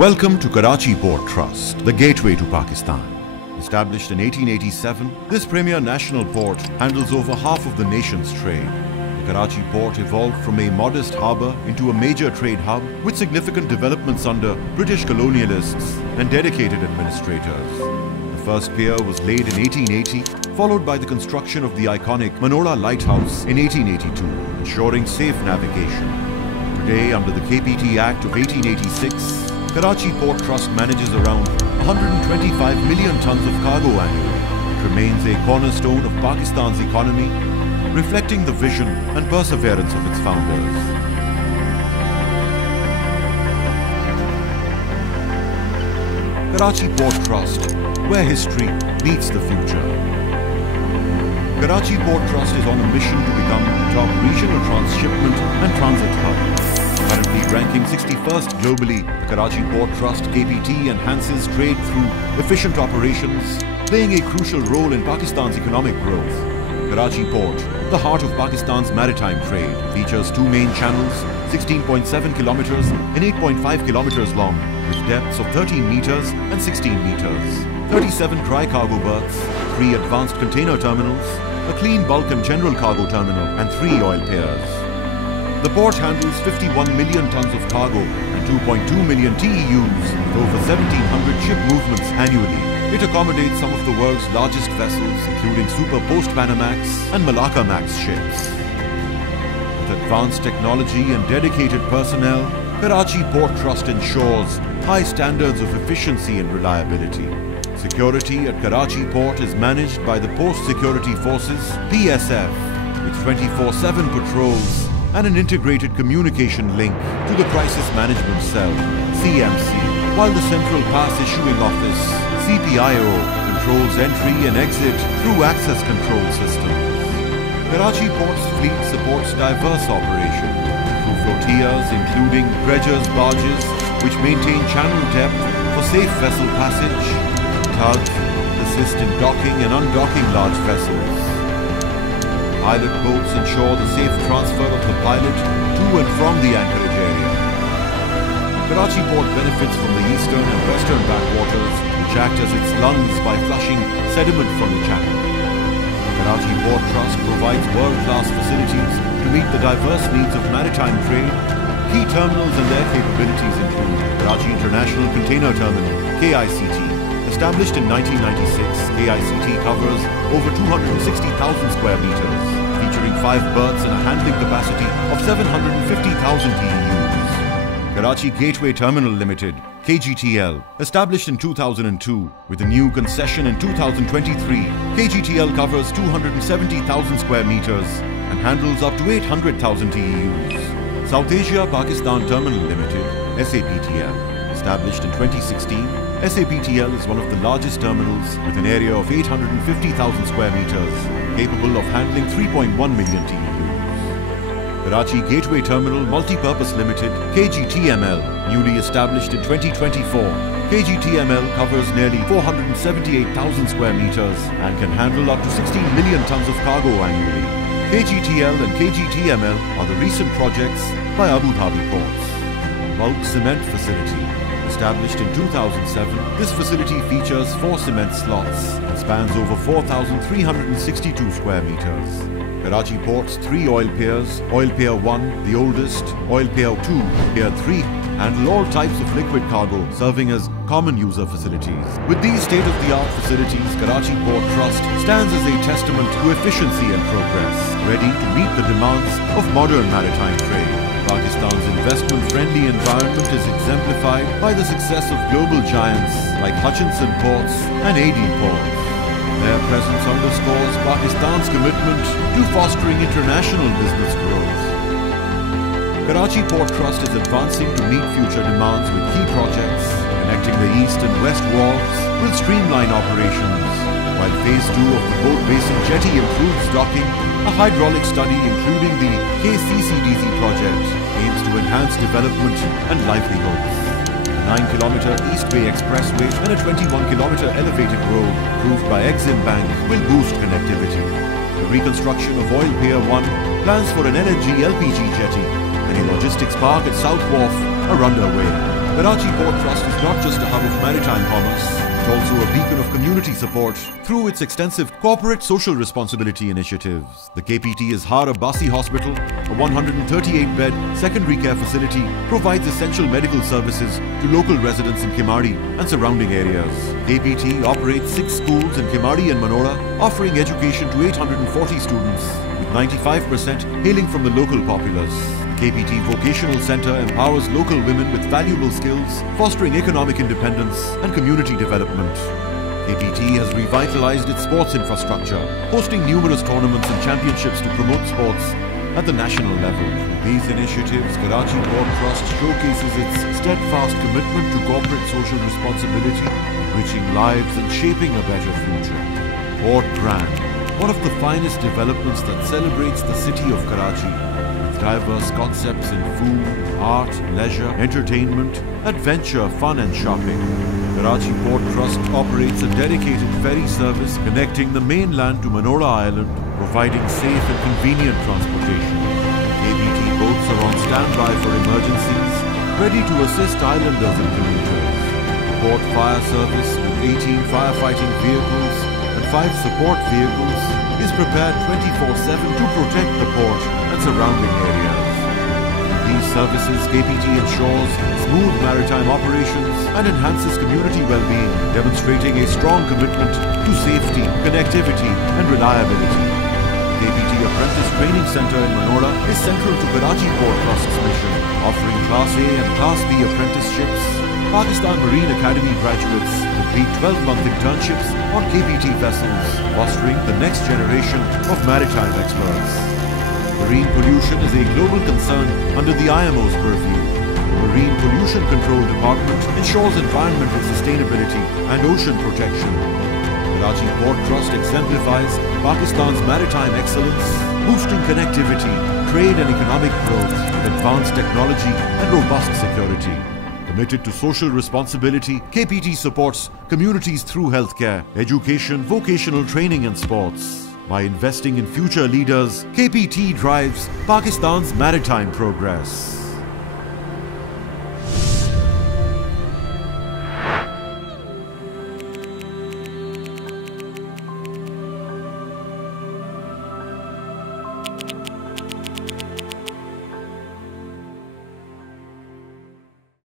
Welcome to Karachi Port Trust, the gateway to Pakistan. Established in 1887, this premier national port handles over half of the nation's trade. The Karachi port evolved from a modest harbour into a major trade hub with significant developments under British colonialists and dedicated administrators. The first pier was laid in 1880, followed by the construction of the iconic Manola Lighthouse in 1882, ensuring safe navigation. Today, under the KPT Act of 1886, Karachi Port Trust manages around 125 million tons of cargo annually. It remains a cornerstone of Pakistan's economy, reflecting the vision and perseverance of its founders. Karachi Port Trust, where history meets the future. Karachi Port Trust is on a mission to become the top regional transshipment and transit hub. Currently ranking 61st globally, the Karachi Port Trust KPT enhances trade through efficient operations, playing a crucial role in Pakistan's economic growth. Karachi Port, the heart of Pakistan's maritime trade, features two main channels, 16.7 kilometers and 8.5 kilometers long, with depths of 13 meters and 16 meters, 37 dry cargo berths, 3 advanced container terminals, a clean bulk and general cargo terminal, and 3 oil piers. The port handles 51 million tons of cargo and 2.2 million TEUs with over 1,700 ship movements annually. It accommodates some of the world's largest vessels, including Super Post-Panamax and Malacca Max ships. With advanced technology and dedicated personnel, Karachi Port Trust ensures high standards of efficiency and reliability. Security at Karachi Port is managed by the Post Security Forces, PSF, with 24/7 patrols and an integrated communication link to the Crisis Management Cell, CMC, while the Central Pass Issuing Office, CPIO, controls entry and exit through access control systems. Karachi Port's fleet supports diverse operations through flotillas including dredgers barges, which maintain channel depth for safe vessel passage, tugs assist in docking and undocking large vessels. Pilot boats ensure the safe transfer of the pilot to and from the anchorage area. Karachi Port benefits from the eastern and western backwaters, which act as its lungs by flushing sediment from the channel. Karachi Port Trust provides world-class facilities to meet the diverse needs of maritime trade. Key terminals and their capabilities include Karachi International Container Terminal, KICT. Established in 1996, KICT covers over 260,000 square meters, featuring 5 berths and a handling capacity of 750,000 TEUs. Karachi Gateway Terminal Limited, KGTL, established in 2002 with a new concession in 2023, KGTL covers 270,000 square meters and handles up to 800,000 TEUs. South Asia Pakistan Terminal Limited, SAPTL, established in 2016, SAPTL is one of the largest terminals with an area of 850,000 square meters, capable of handling 3.1 million TEUs. Karachi Gateway Terminal Multipurpose Limited, KGTML, newly established in 2024. KGTML covers nearly 478,000 square meters and can handle up to 16 million tons of cargo annually. KGTL and KGTML are the recent projects by Abu Dhabi Ports. Bulk Cement Facility. Established in 2007, this facility features 4 cement slots and spans over 4,362 square meters. Karachi Port's 3 oil piers, Oil Pier 1, the oldest, Oil Pier 2, Pier 3, handle all types of liquid cargo, serving as common user facilities. With these state-of-the-art facilities, Karachi Port Trust stands as a testament to efficiency and progress, ready to meet the demands of modern maritime trade. Pakistan's investment-friendly environment is exemplified by the success of global giants like Hutchinson Ports and AD Ports. Their presence underscores Pakistan's commitment to fostering international business growth. Karachi Port Trust is advancing to meet future demands with key projects, connecting the east and west wharves will streamline operations, while Phase 2 of the Boat Basin Jetty improves docking. A hydraulic study including the KCCDC project aims to enhance development and livelihoods. A 9-kilometer East Bay Expressway and a 21-kilometer elevated road approved by Exim Bank will boost connectivity. The reconstruction of Oil Pier 1, plans for an LNG LPG jetty and a logistics park at South Wharf are underway. Karachi Port Trust is not just a hub of maritime commerce, it's also a beacon of community support through its extensive corporate social responsibility initiatives. The KPT Azhar Abbasi Hospital, a 138-bed secondary care facility, provides essential medical services to local residents in Kemadi and surrounding areas. KPT operates 6 schools in Kemadi and Manora, offering education to 840 students, with 95% hailing from the local populace. KPT Vocational Centre empowers local women with valuable skills, fostering economic independence and community development. KPT has revitalized its sports infrastructure, hosting numerous tournaments and championships to promote sports at the national level. Through these initiatives, Karachi Port Trust showcases its steadfast commitment to corporate social responsibility, enriching lives and shaping a better future. Port Grand, one of the finest developments that celebrates the city of Karachi, diverse concepts in food, art, leisure, entertainment, adventure, fun and shopping. Karachi Port Trust operates a dedicated ferry service connecting the mainland to Manora Island, providing safe and convenient transportation. KPT boats are on standby for emergencies, ready to assist islanders and commuters. The Port Fire Service, with 18 firefighting vehicles and 5 support vehicles, is prepared 24/7 to protect the port and surrounding areas. With these services, KPT ensures smooth maritime operations and enhances community well-being, demonstrating a strong commitment to safety, connectivity and reliability. KPT Apprentice Training Centre in Manora is central to Karachi Port Trust's mission, offering Class A and Class B apprenticeships. Pakistan Marine Academy graduates complete 12-month internships on KPT vessels, fostering the next generation of maritime experts. Marine pollution is a global concern under the IMO's purview. The Marine Pollution Control Department ensures environmental sustainability and ocean protection. Karachi Port Trust exemplifies Pakistan's maritime excellence, boosting connectivity, trade and economic growth, advanced technology and robust security. Committed to social responsibility, KPT supports communities through healthcare, education, vocational training and sports. By investing in future leaders, KPT drives Pakistan's maritime progress.